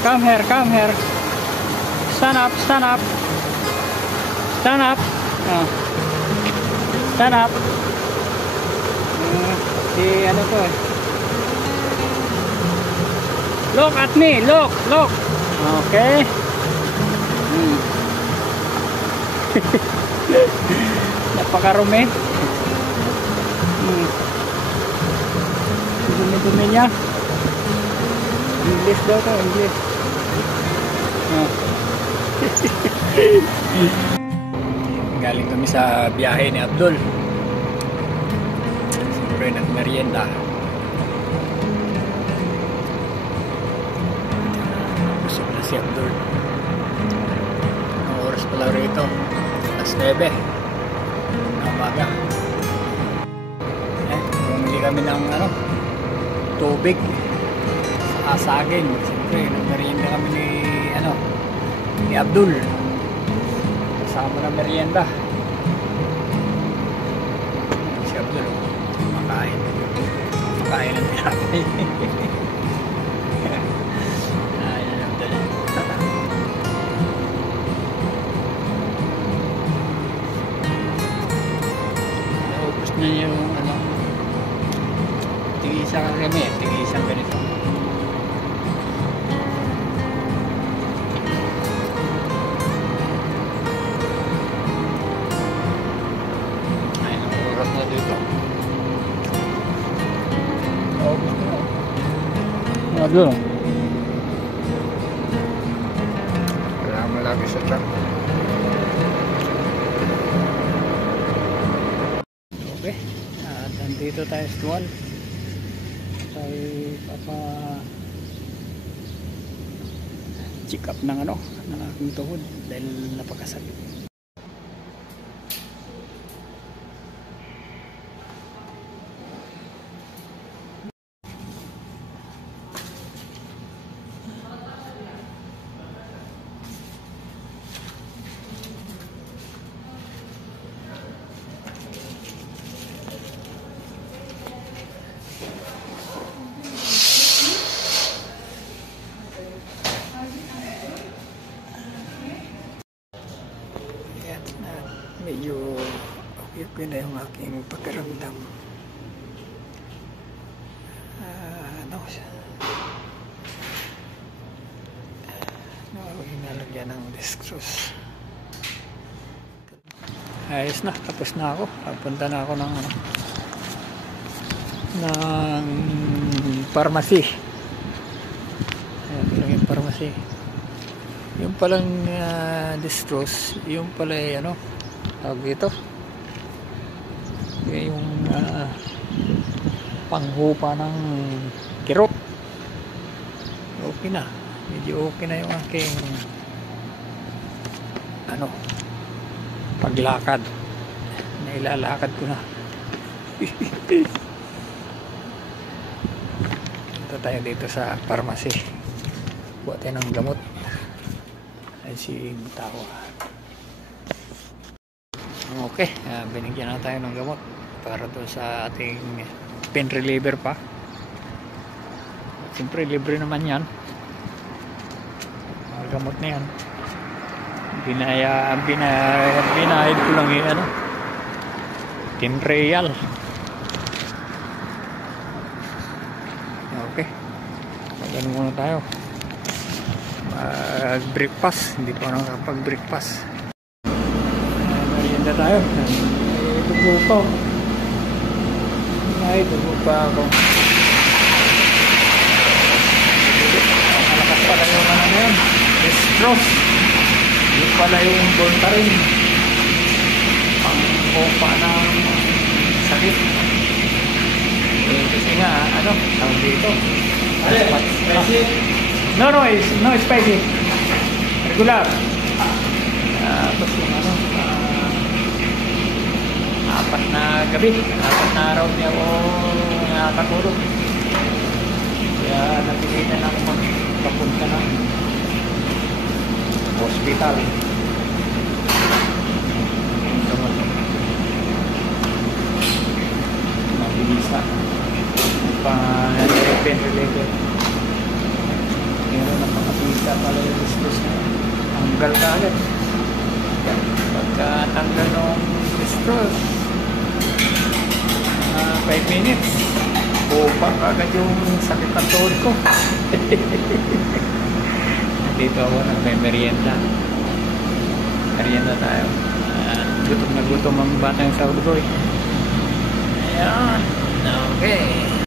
Come here, come here. Stand up, stand up. Stand up. Oh. Stand up. Si ano to eh. Look at me, look, look. Okay. Napakarumi. Dumi-dumi niya. English daw to, English. Galing kami sa biyahe ni Abdul. Siyempre nagmerienda. Busog na si Abdul. Ang oras pala rito, alas 9 na umaga. Bumili kami ng tubig sa saging. Siyempre nagmerienda kami ni Abdul. Kasama na merienda. Si Abdul makain ng tinapay. Ayan Abdul. Naubos na yung tig-isa kami, tig-isang ganito. Doon. Kaya malaki sa truck. Okay. At nandito tayo sa Tuan. Tayo check up ng ng aking tuhod dahil napakasakit. Medyo okay na yung aking pakiramdam. Hinalagyan ng dextrose. Ayos na, tapos na ako. Papunta na ako ng pharmacy. Ayan lang yung pharmacy. Yung palang dextrose, yung pala tawag dito, yung panghupa ng kirot. Okay na, medyo okay na yung aking paglakad. Nailalakad ko na. Ito tayo dito sa pharmacy, buat tayo ng gamot. Ay si Mutawa. Okay, binigyan na tayo ng gamot para doon sa ating pain reliever pa. Siyempre libre naman yan, mga gamot na yan. Binayad ko lang yung Tinreal. Okay, magano muna tayo, breakfast. Hindi pa nakapag-breakfast. Merienda tayo. Dugo pa. Ay, dugo pa ako. Malakas pala yung yun. Dextrose. Yung pala yung Voltaren. Pang-opa ng sakit. Kasi nga, tawag dito. Spicy? No, spicy. Regular. Tapos yung apat na gabi, 4 na araw niya ako nakatulog. Kaya napilitan ako magpapunta ng hospital. Mabilisa pa pain related. Meron na Kita pala yung disclose na tanggal ka agad. Pagka tanggal ng disclose, 5 minutes, bupa agad yung sakit ng tuhod ko. Dito ako nagme-merienda. Merienda tayo. Gutom na gutom ang batang Saudi boy. Ayan. Okay.